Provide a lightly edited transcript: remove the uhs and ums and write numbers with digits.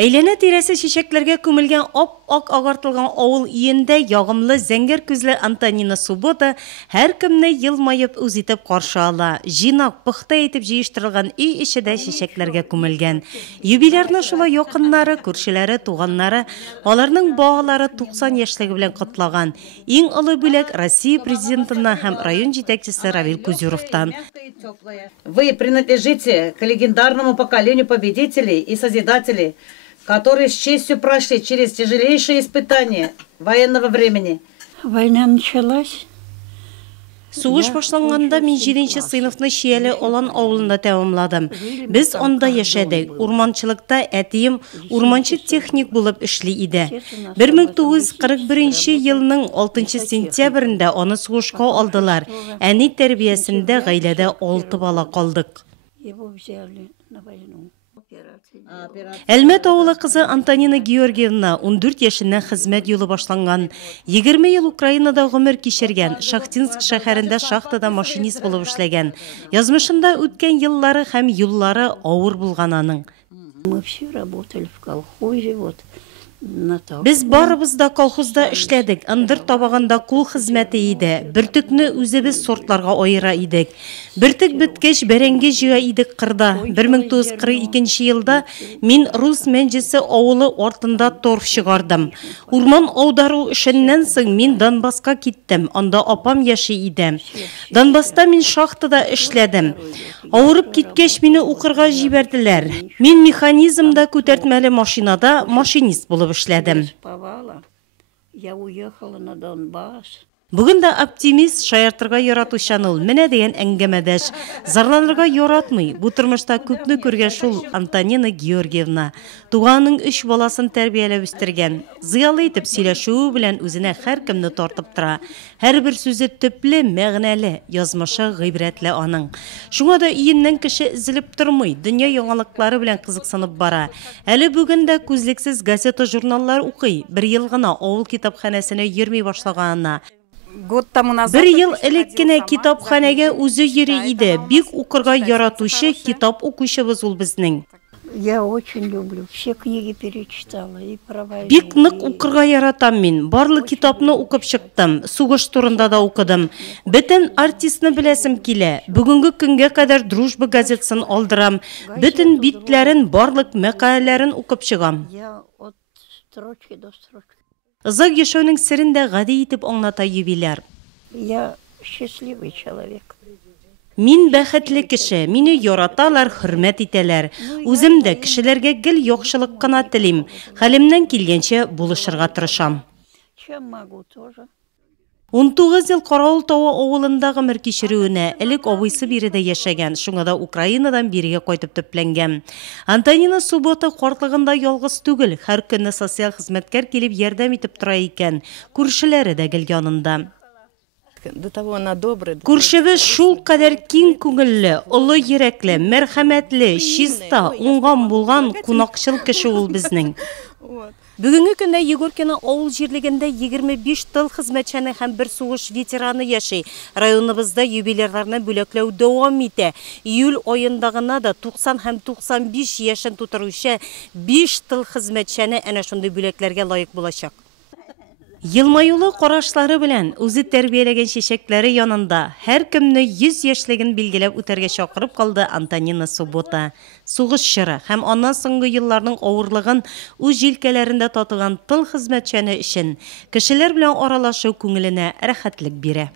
Әйләнә тирәсе чәчәкләргә күмелгән ап-ак агартылган авыл иендә ягымлы зәңгәр күзле Антонина Суббота һәр кемне елмаеп үз итеп каршы ала. Җинак, пөхтә итеп җыештырылган өй ичидә чәчәкләргә күмелгән. Юбилярны шулай якыннары, күршеләре, туганнары, аларның багалары 90 яшьлеге белән котлаган. Иң олы бүләк Россия президентына һәм район җитәкчесе Равил Кузюровтан. Вы принадлежите к легендарному поколению победителей и созидателей, которые с честью прошли через тяжелейшие испытания военного времени. Война началась. Сугыш башланганда мин 7нче сыйныфны Шияле Олан авылында тәмамладым. Без анда яшәдек. Урманчылыкта әтием урманчы техник булып эшли иде. 1941 елның 6 сентябрендә аны сугышка алдылар. Әни тәрбиясендә гаиләдә 6 бала калдык. Его взяли на войну. Әлмәт авылы кызы Антонина Георгиевна 14 яшеннән хезмәт юлы башланган. 20 ел Украинада гомер кичергән, Шахтинск шәһәрендә шахтада машинист булып эшләгән. Язмышында үткән еллары һәм юллары авыр булган аның. Мы все работали в колхозе, вот. Без барыбыз да колхозда эшләдек. Ындыр табагында кул хезмәте иде. Бөртекне үзебез сортларга аера идек. Бөртек биткәч бәрәңге җыя идек кырда. 1942 елда мин Рус Мәнҗесе авылы артында торф чыгардым. Урман аудару эшеннән соң мин Донбасска киттем. Анда апам яши иде. Донбасста мин шахтада эшләдем. Авырып киткәч мине укырга җибәрделәр. Мин механизмда күтәртмәле машинада машинист булып эшләдем. Я уехала на Донбасс. Бүген дә оптимист, шаяртырга яратучан ул. Менә дигән әңгәмәдәш. Зарланырга яратмый. Бу тормышта күпне күргән шул Антонина Георгиевна. Туганның 3 баласын тәрбияләп үстергән. Зыялы итеп сөйләшү белән үзенә һәр кемне тартып тора. Һәрбер сүзе төпле, мәгънәле, язмышы гыйбрәтле аның. Шуңа да өеннән кеше изелеп тормый, дөнья яңалыклары белән кызыксынып бара. Әле бүген дә күзлексез газета, журналлар укый. 1 ел гына авыл китапханәсенә йөрми башлаганына. 1 ел элек кенә китапханәгә үзе йөри иде. Бик укырга яратучы китап укучыбыз ул безнең. Я очень люблю. Все книги перечитала и про войну. Бик нык укырга яратам мин. Барлык китапны укып чыктым. Сугыш турында да укыдым. Бөтен артистны беләсем килә. Бүгенге көнгә кадәр Дружба газетасын алдырам. Бөтен битләрен, барлык мәкаләләрен укып чыгам. Я от строчки до строчки. Озак яшәүнең серен дә гади итеп аңлата юбиляр. Я счастливый человек. Мин бәхетле кеше, мине яраталар, хөрмәт итәләр. Үзем дә кешеләргә гел яхшылык кына телим. Хәлемнән килгәнчә булышырга тырышам. Чем могу тоже. 19 ел Каравыл Тавы авылында гомер кичерүенә элек абыйсы биредә яшәгән, шуңа да Украинадан бирегә кайтып төпләнгән. Антонина Суббота картлыгында ялгыз түгел, һәр көнне социаль хезмәткәр килеп ярдәм итеп тора икән. Күршеләре дә гел янында. Күршебез шул кадәр киң күңелле, олы йөрәкле, мәрхәмәтле, чиста, уңган булган кунакчыл кеше ул безнең. Бүгенге көндә Егоркина авыл җирлегендә 25 тыл хезмәтчәне һәм 1 сугыш ветераны яши. Районыбызда юбилейларны бүләкләү дәвам итә. Июль аенда гына да 90 һәм 95 яшен тутыручы 5 тыл хезмәтчәне әнә шундый бүләкләргә лаек булачак. Елмаюлы карашлары белән үзе тәрбияләгән чәчәкләре янында һәр кемне 100 яшьлеген билгеләп үтәргә чакырып калды Антонина Суббота. Сугыш чоры һәм аннан соңгы елларның авырлыгын үз җилкәләрендә татыган тыл хезмәтчәне өчен кешеләр белән аралашу күңеленә рәхәтлек бирә.